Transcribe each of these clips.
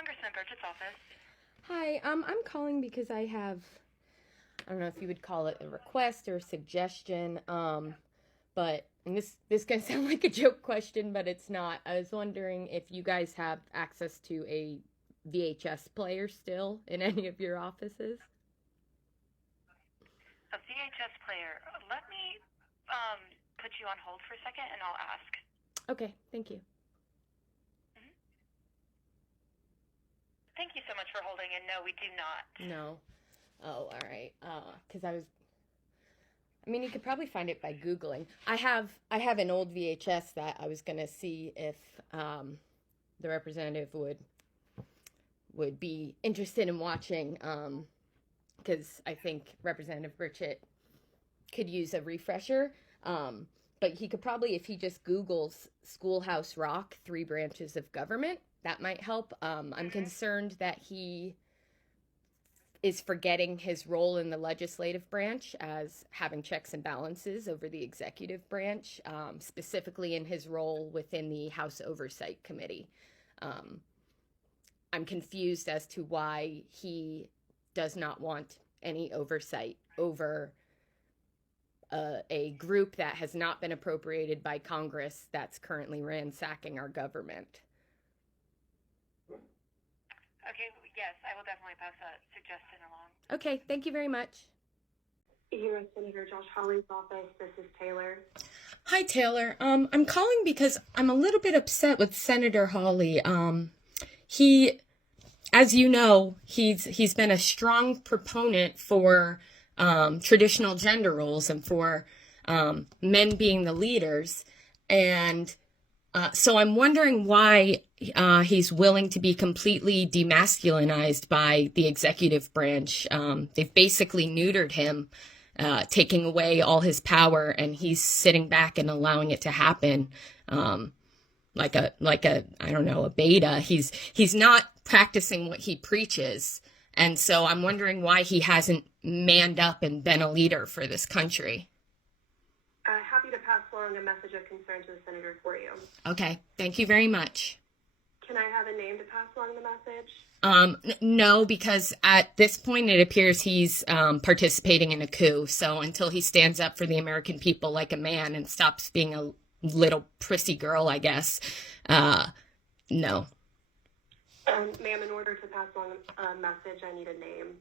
Congressman Burchett's office. Hi, I'm calling because I don't know if you would call it a request or a suggestion, but and this gonna sound like a joke question, but it's not. I was wondering if you guys have access to a VHS player still in any of your offices. A VHS player. Let me put you on hold for a second, and I'll ask. Okay, thank you. Thank you so much for holding, and no, we do not. No. Oh, all right. Because you could probably find it by Googling. I have an old VHS that I was gonna see if the representative would be interested in watching. Because I think Representative Burchett could use a refresher. But he could probably, if he just Googles Schoolhouse Rock, 3 branches of government, that might help. I'm concerned that he is forgetting his role in the legislative branch as having checks and balances over the executive branch, specifically in his role within the House Oversight Committee. I'm confused as to why he does not want any oversight over a group that has not been appropriated by Congress that's currently ransacking our government. Okay, yes, I will definitely pass that suggestion along. Okay, thank you very much. U.S. Senator Josh Hawley's office, this is Taylor. Hi, Taylor. I'm calling because I'm a little bit upset with Senator Hawley. He, as you know, he's been a strong proponent for traditional gender roles and for men being the leaders. And so I'm wondering why he's willing to be completely demasculinized by the executive branch. They've basically neutered him, taking away all his power, and he's sitting back and allowing it to happen. Like a I don't know, a beta. He's not practicing what he preaches. And so I'm wondering why he hasn't manned up and been a leader for this country. Happy to pass along a message of concern to the senator for you. Okay, thank you very much. Can I have a name to pass along the message? No, because at this point it appears he's participating in a coup. So until he stands up for the American people like a man and stops being a little prissy girl, I guess, no. Ma'am, in order to pass along a message, I need a name.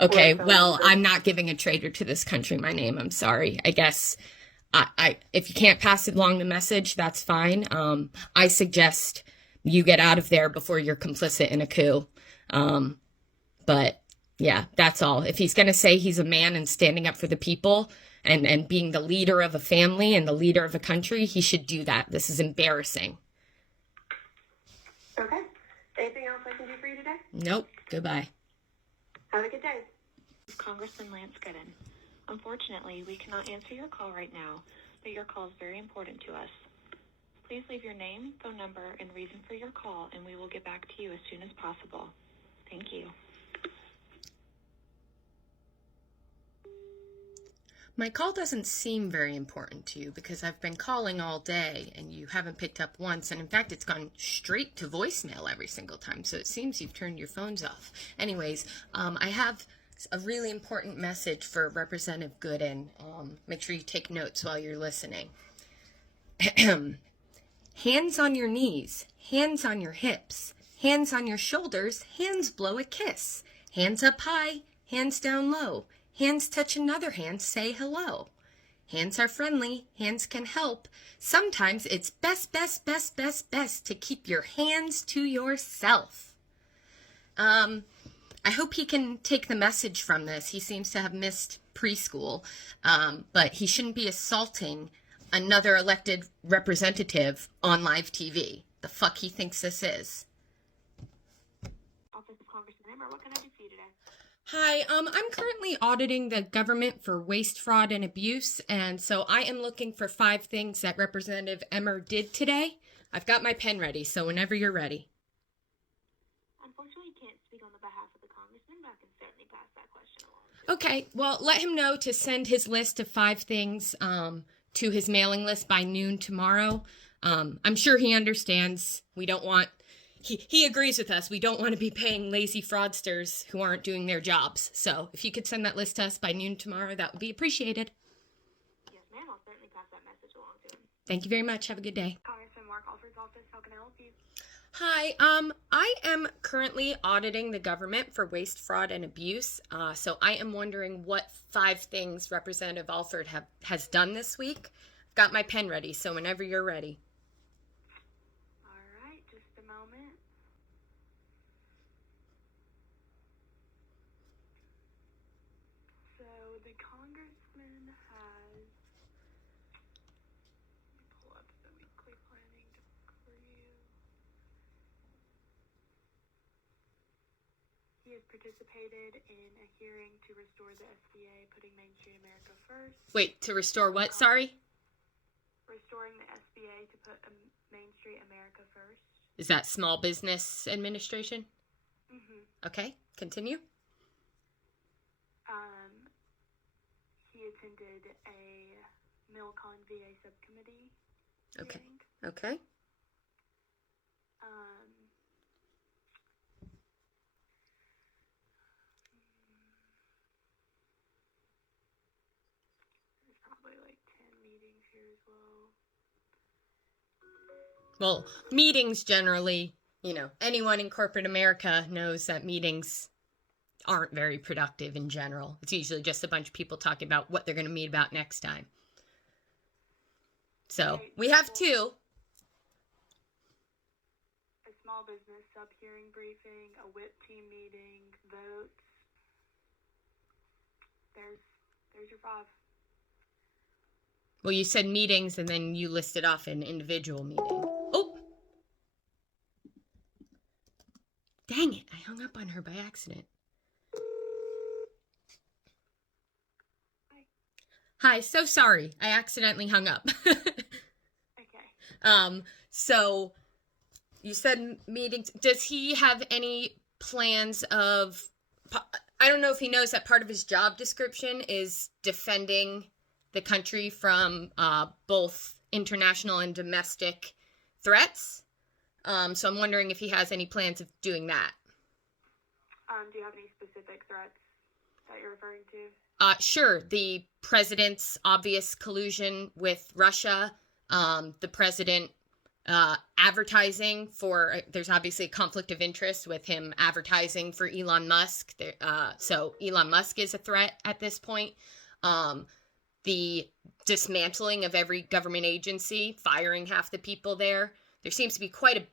Okay, well, I'm not giving a traitor to this country my name. I'm sorry. I guess if you can't pass along the message, that's fine. I suggest you get out of there before you're complicit in a coup. But yeah, that's all. If he's going to say he's a man and standing up for the people and being the leader of a family and the leader of a country, he should do that. This is embarrassing. Okay. Anything else I can do for you today? Nope. Goodbye. Have a good day. Congressman Lance Gooden. Unfortunately, we cannot answer your call right now, but your call is very important to us. Please leave your name, phone number, and reason for your call, and we will get back to you as soon as possible. Thank you. My call doesn't seem very important to you because I've been calling all day and you haven't picked up once. And in fact, it's gone straight to voicemail every single time. So it seems you've turned your phones off. Anyways, I have a really important message for Representative Gooden. Make sure you take notes while you're listening. Hands on your knees, hands on your hips, hands on your shoulders, hands blow a kiss. Hands up high, hands down low. Hands touch another hand, say hello. Hands are friendly, hands can help. Sometimes it's best to keep your hands to yourself. I hope he can take the message from this. He seems to have missed preschool, but he shouldn't be assaulting another elected representative on live TV. The fuck he thinks this is. Office of Congressman Emmer, what can I do for you today? Hi, I'm currently auditing the government for waste, fraud, and abuse, and so I am looking for 5 things that Representative Emmer did today. I've got my pen ready, so whenever you're ready. Unfortunately, I can't speak on the behalf of the congressman, but I can certainly pass that question along. Okay, well, let him know to send his list of 5 things to his mailing list by noon tomorrow. I'm sure he understands. We don't want he agrees with us. We don't want to be paying lazy fraudsters who aren't doing their jobs. So if you could send that list to us by noon tomorrow, that would be appreciated. Yes, ma'am. I'll certainly pass that message along to him. Thank you very much. Have a good day. Congressman Mark Alford's office. How can I help you? Hi, I am currently auditing the government for waste, fraud, and abuse. So I am wondering what 5 things Representative Alford has done this week. I've got my pen ready, so whenever you're ready. All right, just a moment. So the congressman has. Let me pull up the weekly planning for you. He has participated in a hearing to restore the SBA, putting Main Street America first. Wait, to restore what? Sorry? Restoring the SBA to put Main Street America first. Is that Small Business Administration? Mm-hmm. Okay, continue. He attended a MilCon VA subcommittee Okay. hearing. Okay. There's probably like 10 meetings here as well. Well, meetings generally, anyone in corporate America knows that meetings aren't very productive in general. It's usually just a bunch of people talking about what they're going to meet about next time. So we have 2. A small business sub-hearing briefing, a whip team meeting, votes. There's your 5. Well, you said meetings and then you listed off an individual meeting. Oh! Dang it, I hung up on her by accident. Hi, so sorry. I accidentally hung up. Okay. So you said meetings. Does he have any plans of, I don't know if he knows that part of his job description is defending the country from both international and domestic threats. So I'm wondering if he has any plans of doing that. Do you have any specific threats that you're referring to? Sure. The president's obvious collusion with Russia, the president advertising for, there's obviously a conflict of interest with him advertising for Elon Musk. So Elon Musk is a threat at this point. The dismantling of every government agency, firing half the people there. There seems to be quite a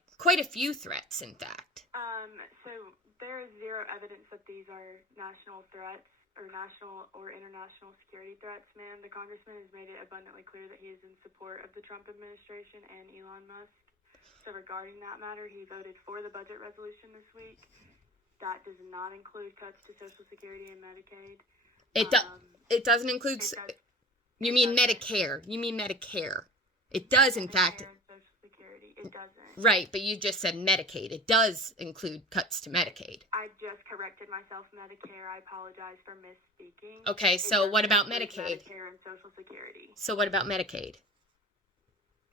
few threats, in fact. So there is zero evidence that these are national threats or national or international security threats, ma'am. The congressman has made it abundantly clear that he is in support of the Trump administration and Elon Musk. So regarding that matter, he voted for the budget resolution this week. That does not include cuts to Social Security and Medicaid. It doesn't include. You mean Medicare? You mean Medicare? It does, in fact. And Social Security, it doesn't. Right, but you just said Medicaid. It does include cuts to Medicaid. I just corrected myself. Medicare. I apologize for misspeaking. Okay, so what about Medicaid? Medicare and Social Security. So what about Medicaid?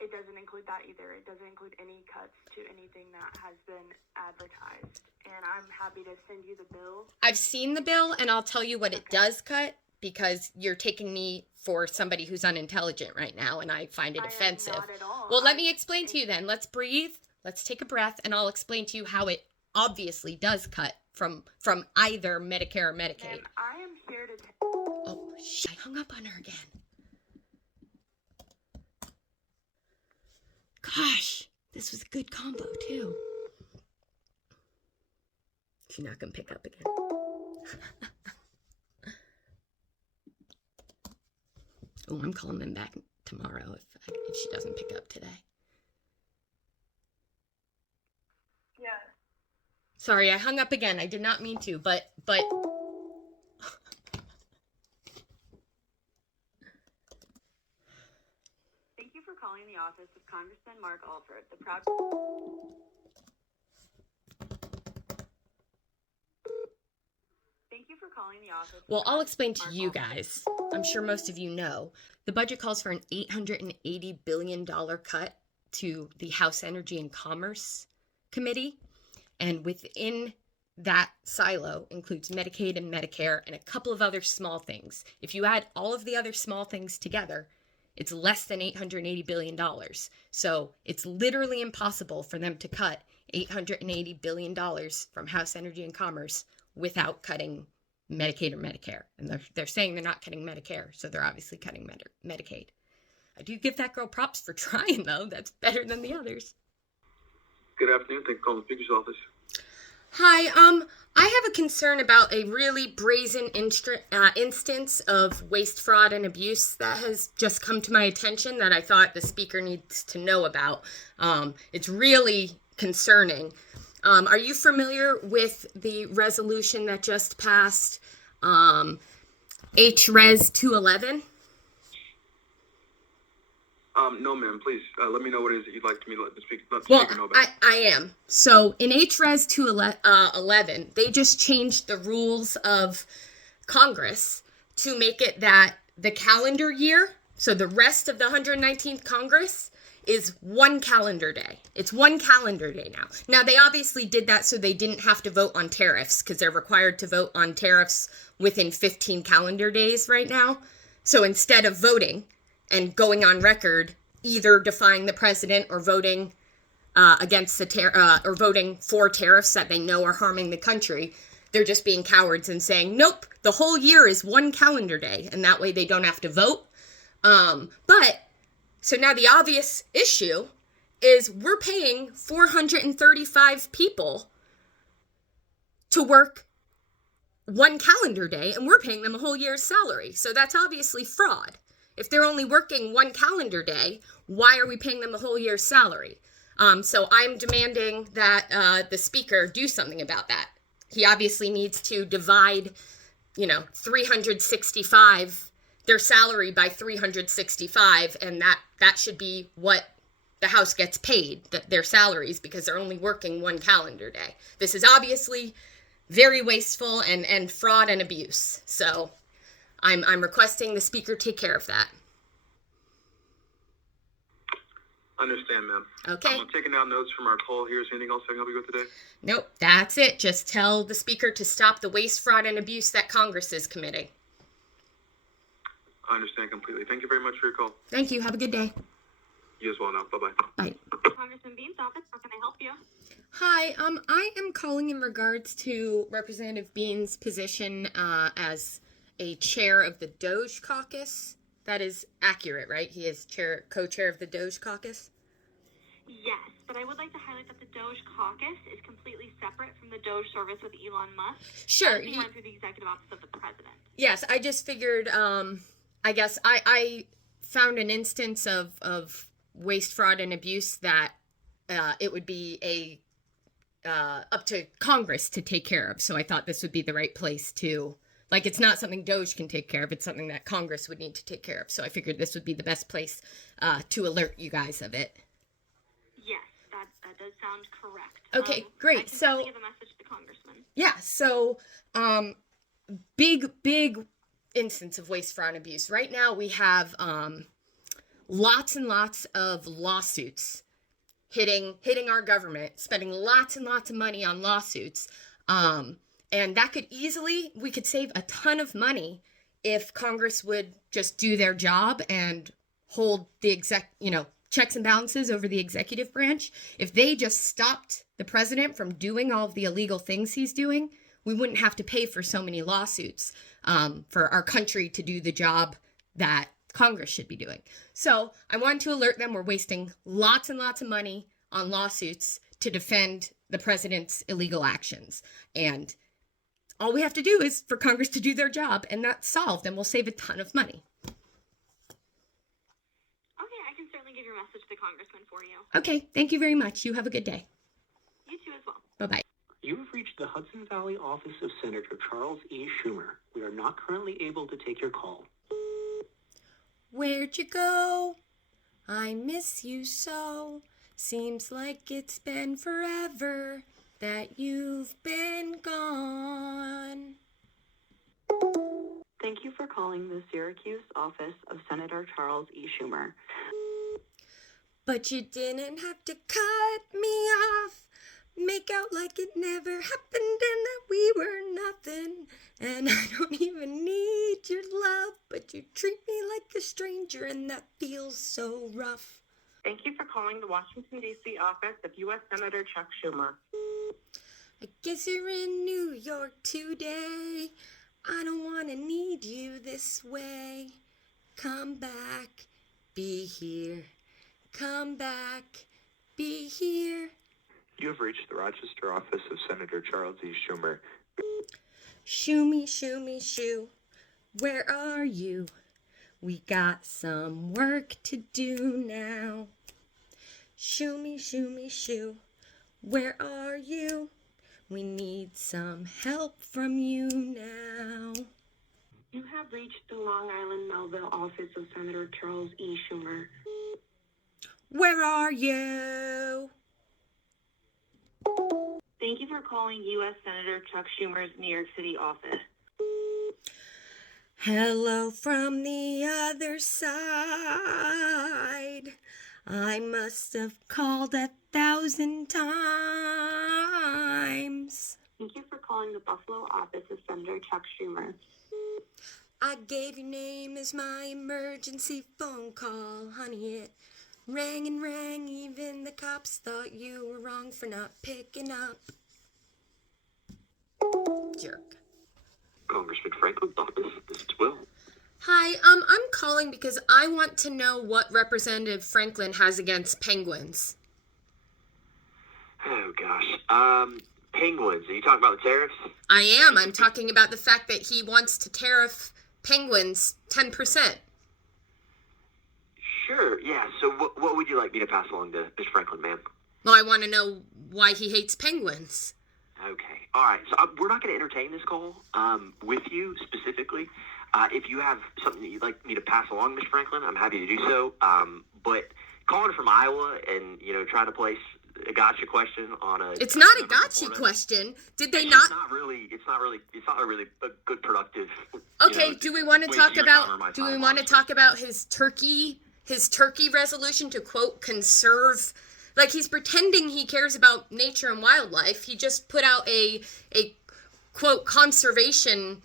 It doesn't include that either. It doesn't include any cuts to anything that has been advertised. And I'm happy to send you the bill. I've seen the bill, and I'll tell you what it does cut, because you're taking me for somebody who's unintelligent right now, and I find it offensive. Not at all. Well, let me explain to you then. Let's breathe. Let's take a breath, and I'll explain to you how it obviously does cut from either Medicare or Medicaid. Ma'am, I am here to Oh, I hung up on her again. Gosh, this was a good combo, too. She's not going to pick up again. Oh, I'm calling them back tomorrow if she doesn't pick up today. Yeah. Sorry, I hung up again. I did not mean to, but... Thank you for calling the office of Congressman Mark Alford, the proud... Thank you for calling the office. Well, I'll explain to you guys. I'm sure most of you know. The budget calls for an $880 billion cut to the House Energy and Commerce Committee. And within that silo includes Medicaid and Medicare and a couple of other small things. If you add all of the other small things together, it's less than $880 billion. So it's literally impossible for them to cut $880 billion from House Energy and Commerce without cutting Medicaid or Medicare. And they're saying they're not cutting Medicare, so they're obviously cutting Medicaid. I do give that girl props for trying, though. That's better than the others. Good afternoon. Thank you for calling the Speaker's office. Hi, I have a concern about a really brazen instance of waste, fraud, and abuse that has just come to my attention that I thought the Speaker needs to know about. It's really concerning. Are you familiar with the resolution that just passed, HRES 211? No, ma'am. Please let me know what it is that you'd like me to let the speaker know about. I am. So in HRES 211, they just changed the rules of Congress to make it that the calendar year, so the rest of the 119th Congress, is one calendar day. It's one calendar day now. Now, they obviously did that so they didn't have to vote on tariffs, because they're required to vote on tariffs within 15 calendar days right now. So instead of voting and going on record, either defying the president or voting against the or voting for tariffs that they know are harming the country, they're just being cowards and saying, nope, the whole year is one calendar day, and that way they don't have to vote. So now the obvious issue is we're paying 435 people to work one calendar day, and we're paying them a whole year's salary. So that's obviously fraud. If they're only working one calendar day, why are we paying them a whole year's salary? So I'm demanding that the Speaker do something about that. He obviously needs to divide, 365, their salary by 365, and that should be what the House gets paid, their salaries, because they're only working one calendar day. This is obviously very wasteful and fraud and abuse. So I'm requesting the Speaker take care of that. Understand, ma'am. Okay. I'm taking down notes from our call here. Is there anything else I can help you with today? Nope, that's it. Just tell the Speaker to stop the waste, fraud, and abuse that Congress is committing. I understand completely. Thank you very much for your call. Thank you. Have a good day. You as well now. Bye-bye. Bye. Congressman Bean's office, how can I help you? Hi, I am calling in regards to Representative Bean's position as a chair of the Doge caucus. That is accurate, right? He is co-chair of the Doge caucus? Yes, but I would like to highlight that the Doge caucus is completely separate from the Doge service with Elon Musk. Sure. He went through the executive office of the president. Yes, I just figured, I guess I found an instance of waste, fraud, and abuse that it would be up to Congress to take care of. So I thought this would be the right place to, it's not something Doge can take care of. It's something that Congress would need to take care of. So I figured this would be the best place to alert you guys of it. Yes, that does sound correct. Okay, great. I can so give a message to the congressman. Yeah, so big instance of waste, fraud, and abuse. Right now we have lots and lots of lawsuits hitting our government, spending lots and lots of money on lawsuits. And that we could save a ton of money if Congress would just do their job and hold the checks and balances over the executive branch. If they just stopped the president from doing all of the illegal things he's doing, we wouldn't have to pay for so many lawsuits for our country to do the job that Congress should be doing. So I wanted to alert them we're wasting lots and lots of money on lawsuits to defend the president's illegal actions. And all we have to do is for Congress to do their job, and that's solved, and we'll save a ton of money. Okay, I can certainly give your message to the congressman for you. Okay, thank you very much. You have a good day. You too as well. Bye-bye. You have reached the Hudson Valley office of Senator Charles E. Schumer. We are not currently able to take your call. Where'd you go? I miss you so. Seems like it's been forever that you've been gone. Thank you for calling the Syracuse office of Senator Charles E. Schumer. But you didn't have to cut me off. make out like it never happened and that we were nothing. And I don't even need your love, but you treat me like a stranger and that feels so rough. Thank you for calling the Washington, D.C. office of U.S. Senator Chuck Schumer. I guess you're in New York today. I don't want to need you this way. Come back, be here. Come back, be here. You have reached the Rochester office of Senator Charles E. Schumer. Shoo me, shoo, where are you? We got some work to do now. Shoo me, shoo, where are you? We need some help from you now. You have reached the Long Island Melville office of Senator Charles E. Schumer. Where are you? Thank you for calling U.S. Senator Chuck Schumer's New York City office. Hello from the other side. I must have called 1,000 times. Thank you for calling the Buffalo office of Senator Chuck Schumer. I gave your name as my emergency phone call, honey. It rang and rang, even the cops thought you were wrong for not picking up. Jerk. Congressman Franklin's office. This is Will. Hi, I'm calling because I want to know what Representative Franklin has against penguins. Oh, gosh. Penguins. Are you talking about the tariffs? I am. I'm talking about the fact that he wants to tariff penguins 10%. Sure, yeah. So what would you like me to pass along to Mr. Franklin, ma'am? Well, I want to know why he hates penguins. Okay. All right. So we're not going to entertain this call with you specifically. If you have something that you'd like me to pass along, Mr. Franklin, I'm happy to do so. But calling from Iowa and, trying to place a gotcha question on a... It's not a gotcha question. Did they not... It's not really a good productive... Okay, do we want to talk about his turkey resolution to, quote, conserve... Like, he's pretending he cares about nature and wildlife. He just put out a quote, conservation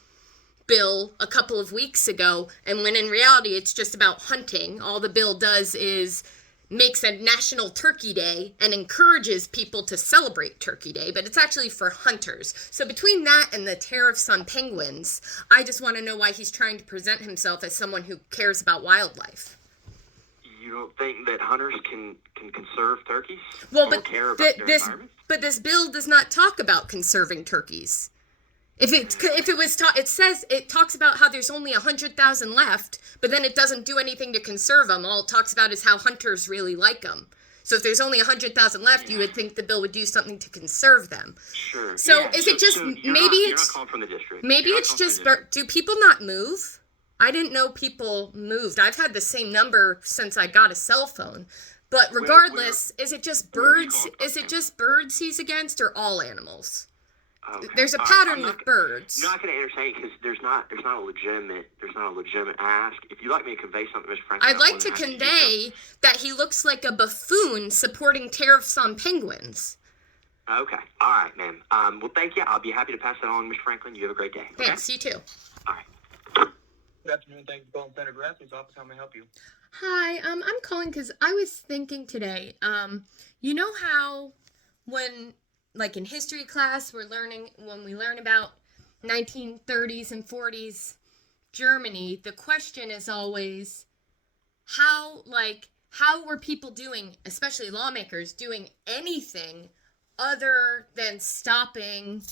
bill a couple of weeks ago, and when in reality it's just about hunting. All the bill does is makes a national turkey day and encourages people to celebrate Turkey Day, but it's actually for hunters. So between that and the tariffs on penguins, I just want to know why he's trying to present himself as someone who cares about wildlife. You don't think that hunters can conserve turkeys? Well, but care about their environment? But this bill does not talk about conserving turkeys. It talks about how there's only 100,000 left, but then it doesn't do anything to conserve them. All it talks about is how hunters really like them. So if there's only 100,000 left, you would think the bill would do something to conserve them. Sure. So yeah. is it just you're maybe not calling from the district. Maybe it's just do people not move? I didn't know people moved. I've had the same number since I got a cell phone. But regardless, is it just birds? Is it just birds he's against, or all animals? Okay. There's a pattern with birds. You're not going to entertain because there's not a legitimate ask. If you'd like me to convey something, Mr. Franklin, I'd like to convey that he looks like a buffoon supporting tariffs on penguins. Okay. All right, ma'am. Well, thank you. I'll be happy to pass that along, Mr. Franklin. You have a great day. Okay? Thanks. You too. All right. Good afternoon. Thank you for calling Senator Grassley's office. How may I help you? Hi. I'm calling because I was thinking today. You know how when, like in history class, when we learn about 1930s and 40s Germany, the question is always how were people doing, especially lawmakers, doing anything other than stopping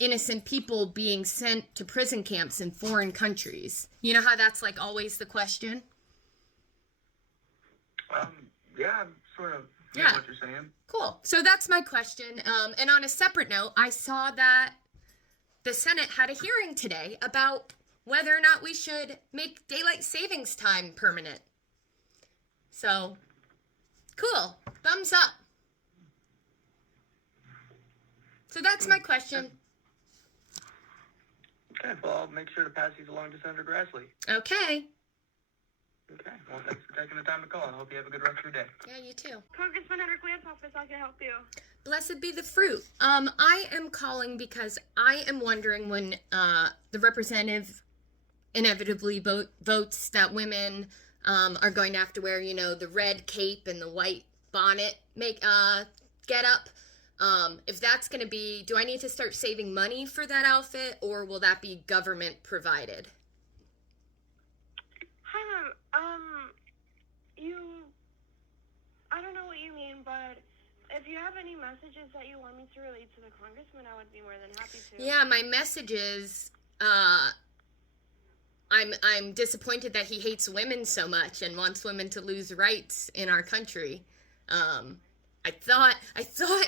innocent people being sent to prison camps in foreign countries? You know how that's like always the question? Yeah, I'm sort of yeah. What you're saying. Cool. So that's my question. And on a separate note, I saw that the Senate had a hearing today about whether or not we should make daylight savings time permanent. So, cool. Thumbs up. So that's my question. Okay, well, I'll make sure to pass these along to Senator Grassley. Okay. Okay. Well, thanks for taking the time to call. I hope you have a good rest of your day. Yeah, you too. Congressman Henry Cueller's office, how can I help you? Blessed be the fruit. I am calling because I am wondering when the representative inevitably votes that women are going to have to wear, the red cape and the white bonnet get up. If that's going to be, do I need to start saving money for that outfit, or will that be government provided? Hi, ma'am. I don't know what you mean, but if you have any messages that you want me to relate to the congressman, I would be more than happy to. Yeah, my message is, I'm disappointed that he hates women so much and wants women to lose rights in our country. I thought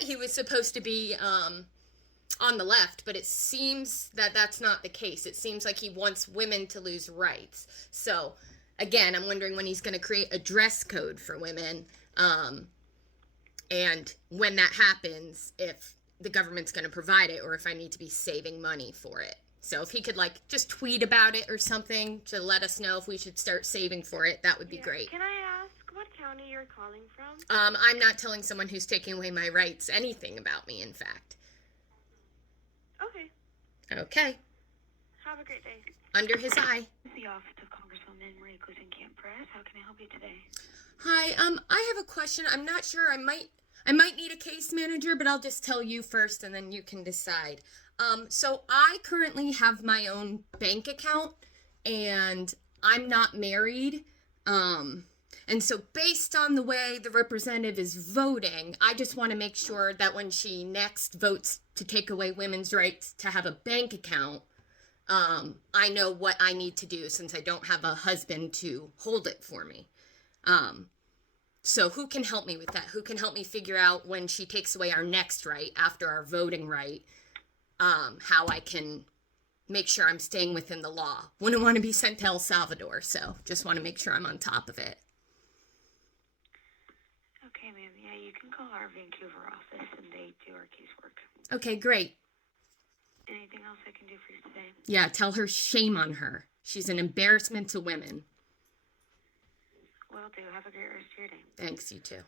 he was supposed to be on the left, but it seems that that's not the case. It seems like he wants women to lose rights. So, again, I'm wondering when he's going to create a dress code for women, and when that happens, if the government's going to provide it or if I need to be saving money for it. So if he could, just tweet about it or something to let us know if we should start saving for it, that would be great. Can I ask what county you're calling from? I'm not telling someone who's taking away my rights anything about me, in fact. Okay. Have a great day. Under his eye. The office of Congresswoman Gluesenkamp, Perez. How can I help you today? Hi, I have a question. I'm not sure. I might need a case manager, but I'll just tell you first and then you can decide. So I currently have my own bank account and I'm not married. And so based on the way the representative is voting, I just want to make sure that when she next votes to take away women's rights to have a bank account, I know what I need to do since I don't have a husband to hold it for me. So who can help me with that? Who can help me figure out when she takes away our next right after our voting right, how I can make sure I'm staying within the law? Wouldn't want to be sent to El Salvador, so just want to make sure I'm on top of it. Okay, ma'am. Yeah, you can call our Vancouver office and they do our casework. Okay, great. Anything else I can do for you today? Yeah, tell her shame on her. She's an embarrassment to women. Will do. Have a great rest of your day. Thanks, you too.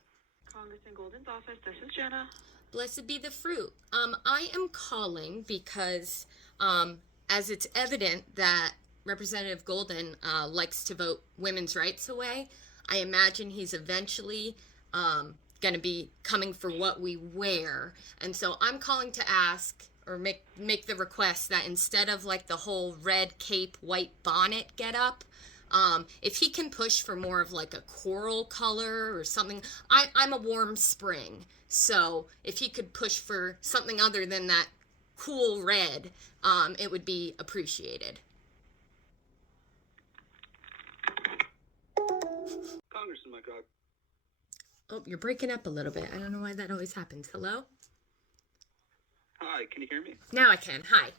Congressman Golden's office, this is Jenna. Blessed be the fruit. I am calling because, as it's evident that Representative Golden likes to vote women's rights away, I imagine he's eventually going to be coming for what we wear. And so I'm calling to ask or make the request that instead of the whole red cape, white bonnet get up, if he can push for more of a coral color or something. I'm a warm spring, so if he could push for something other than that cool red, it would be appreciated. Congressman McGraw. Oh, you're breaking up a little bit. I don't know why that always happens. Hello? Hi, can you hear me? Now I can. Hi.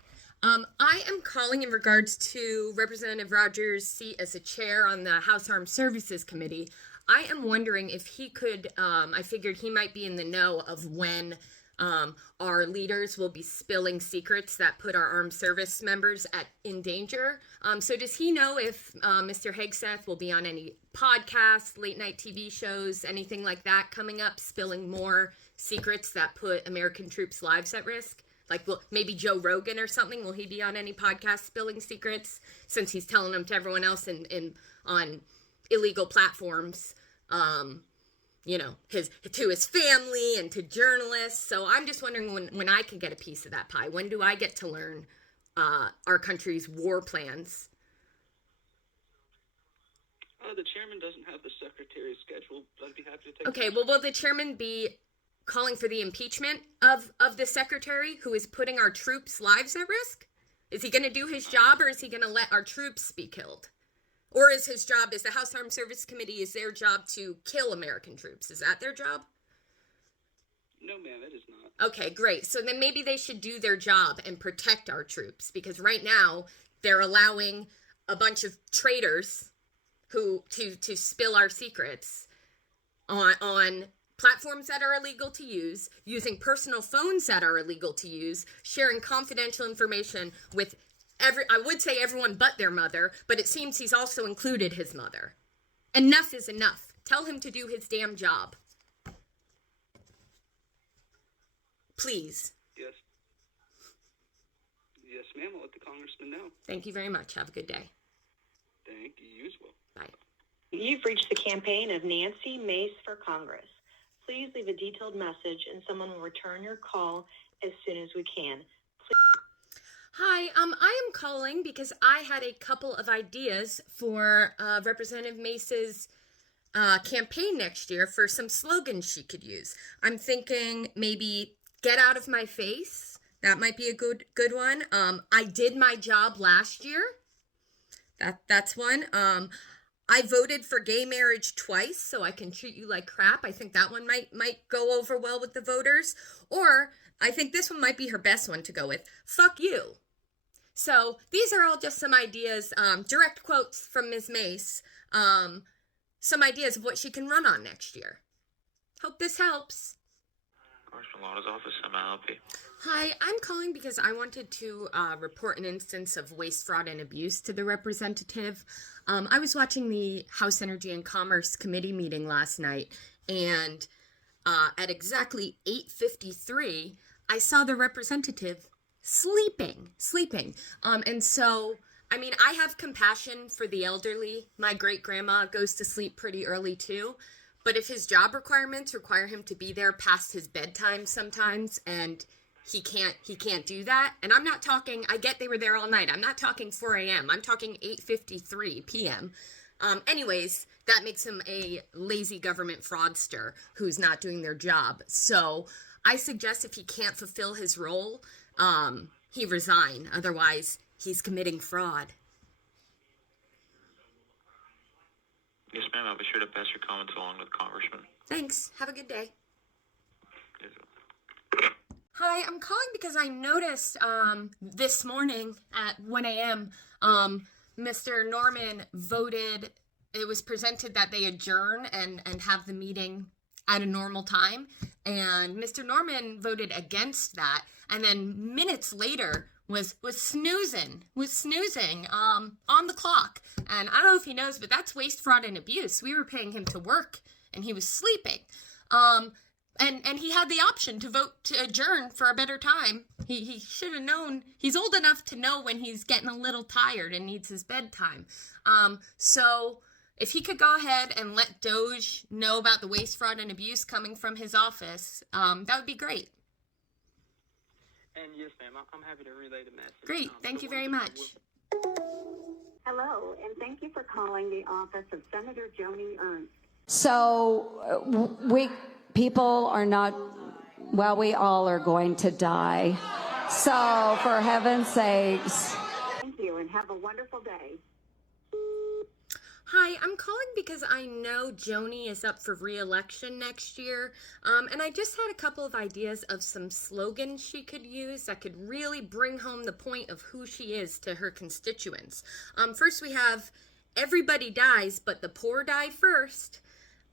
I am calling in regards to Representative Rogers' seat as a chair on the House Armed Services Committee. I am wondering if he could, I figured he might be in the know of when our leaders will be spilling secrets that put our armed service members in danger. So does he know if Mr. Hegseth will be on any podcasts, late night TV shows, anything like that coming up, spilling more secrets that put American troops' lives at risk? Maybe Joe Rogan or something. Will he be on any podcast spilling secrets since he's telling them to everyone else on illegal platforms, to his family and to journalists? So I'm just wondering when I can get a piece of that pie. When do I get to learn our country's war plans? The chairman doesn't have the secretary's schedule, but I'd be happy to take Okay, well, will the chairman be calling for the impeachment of the secretary who is putting our troops' lives at risk? Is he going to do his job, or is he going to let our troops be killed? Or is the House Armed Services Committee, is their job to kill American troops? Is that their job? No, ma'am, it is not. Okay, great. So then maybe they should do their job and protect our troops, because right now they're allowing a bunch of traitors to spill our secrets on platforms that are illegal to use, using personal phones that are illegal to use, sharing confidential information with I would say everyone but their mother, but it seems he's also included his mother. Enough is enough. Tell him to do his damn job. Please. Yes. Yes, ma'am. I'll let the congressman know. Thank you very much. Have a good day. Thank you as well. Bye. You've reached the campaign of Nancy Mace for Congress. Please leave a detailed message and someone will return your call as soon as we can. Hi, I am calling because I had a couple of ideas for Representative Mace's campaign next year for some slogans she could use. I'm thinking maybe "Get out of my face." That might be a good one. I did my job last year. That's one. I voted for gay marriage twice, so I can treat you like crap. I think that one might go over well with the voters. Or I think this one might be her best one to go with. Fuck you. So these are all just some ideas, direct quotes from Ms. Mace, some ideas of what she can run on next year. Hope this helps. Congressman Latta's office, how may I help you? Hi, I'm calling because I wanted to report an instance of waste, fraud, and abuse to the representative. I was watching the House Energy and Commerce Committee meeting last night, and at exactly 8:53, I saw the representative sleeping. And so, I mean, I have compassion for the elderly. My great-grandma goes to sleep pretty early, too. But if his job requirements require him to be there past his bedtime sometimes, and he can't do that. And I'm not talking, I get they were there all night. I'm not talking 4 a.m. I'm talking 8:53 p.m. Anyways, that makes him a lazy government fraudster who's not doing their job. So I suggest if he can't fulfill his role, he resign. Otherwise, he's committing fraud. Yes, ma'am. I'll be sure to pass your comments along to the congressman. Thanks. Have a good day. Hi, I'm calling because I noticed this morning at 1 a.m. Mr. Norman voted, it was presented that they adjourn and have the meeting at a normal time. And Mr. Norman voted against that. And then minutes later was snoozing on the clock. And I don't know if he knows, but that's waste, fraud, and abuse. We were paying him to work and he was sleeping. And he had the option to vote to adjourn for a better time. He should have known. He's old enough to know when he's getting a little tired and needs his bedtime. So if he could go ahead and let Doge know about the waste, fraud, and abuse coming from his office, that would be great. And yes, ma'am, I'm happy to relay the message. Great. Thank you very much. Hello, and thank you for calling the office of Senator Joni Ernst. So people are not, well, we all are going to die. So for heaven's sakes. Thank you, and have a wonderful day. Hi, I'm calling because I know Joni is up for re-election next year, and I just had a couple of ideas of some slogans she could use that could really bring home the point of who she is to her constituents. First we have, everybody dies, but the poor die first.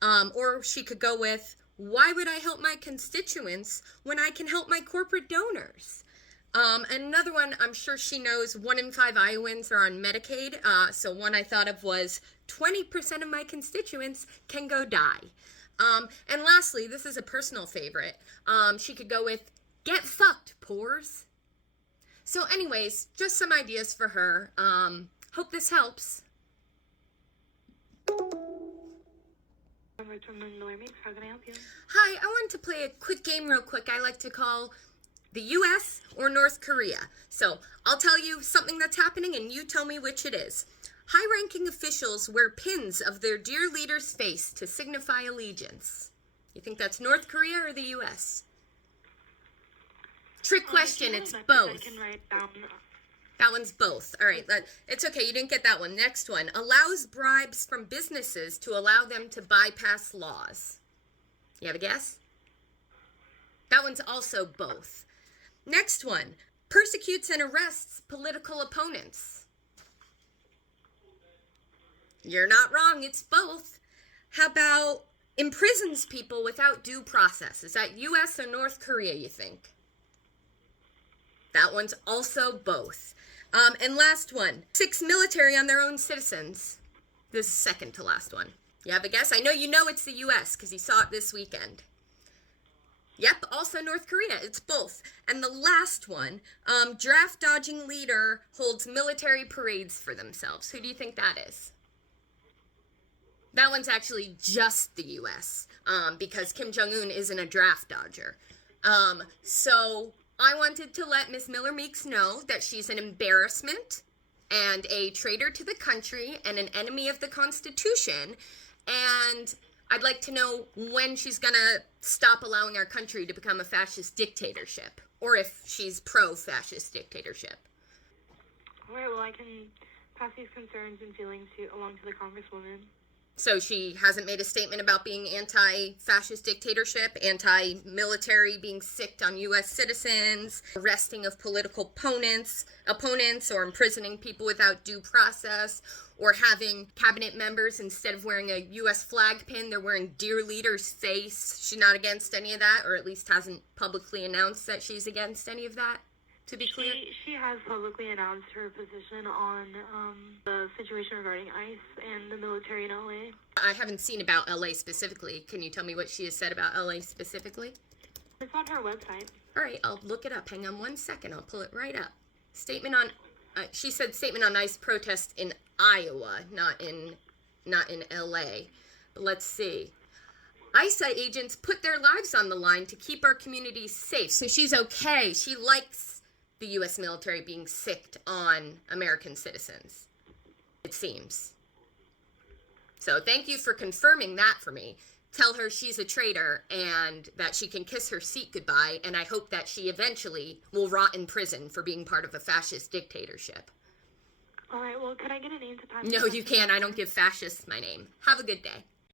Or she could go with, why would I help my constituents when I can help my corporate donors? And another one, I'm sure she knows, 1 in 5 Iowans are on Medicaid. So one I thought of was 20% of my constituents can go die. And lastly, this is a personal favorite. She could go with, get fucked, pores. So anyways, just some ideas for her. Hope this helps. How can I help you? Hi, I wanted to play a quick game real quick I like to call the U.S. or North Korea. So I'll tell you something that's happening and you tell me which it is. High-ranking officials wear pins of their dear leader's face to signify allegiance. You think that's North Korea or the U.S.? Trick question, it's both. I can write down. That one's both. All right, it's okay, you didn't get that one. Next one, allows bribes from businesses to allow them to bypass laws. You have a guess? That one's also both. Next one, persecutes and arrests political opponents. You're not wrong, it's both. How about imprisons people without due process? Is that U.S. or North Korea, you think? That one's also both. And last one, 6 military on their own citizens. This is second to last one. You have a guess? I know you know it's the U.S. because you saw it this weekend. Yep, also North Korea. It's both. And the last one, draft-dodging leader holds military parades for themselves. Who do you think that is? That one's actually just the U.S. Because Kim Jong-un isn't a draft dodger. So I wanted to let Ms. Miller-Meeks know that she's an embarrassment and a traitor to the country and an enemy of the Constitution. And I'd like to know when she's going to stop allowing our country to become a fascist dictatorship, or if she's pro-fascist dictatorship. All right, well, I can pass these concerns and feelings along to the Congresswoman. So she hasn't made a statement about being anti-fascist dictatorship, anti-military, being sicked on U.S. citizens, arresting of political opponents, or imprisoning people without due process, or having cabinet members, instead of wearing a U.S. flag pin, they're wearing dear leader's face. She's not against any of that, or at least hasn't publicly announced that she's against any of that, to be clear. She has publicly announced her position on the situation regarding ICE and the military in LA. I haven't seen about LA specifically. Can you tell me what she has said about LA specifically? It's on her website. All right, I'll look it up. Hang on 1 second. I'll pull it right up. Statement on, she said statement on ICE protest in Iowa, not in LA. But let's see. ICE agents put their lives on the line to keep our communities safe. So she's okay. She likes the U.S. military being sicked on American citizens, it seems. So thank you for confirming that for me. Tell her she's a traitor and that she can kiss her seat goodbye, and I hope that she eventually will rot in prison for being part of a fascist dictatorship. All right, well, could I get a name to pass? No, you can't. I don't give fascists my name. Have a good day.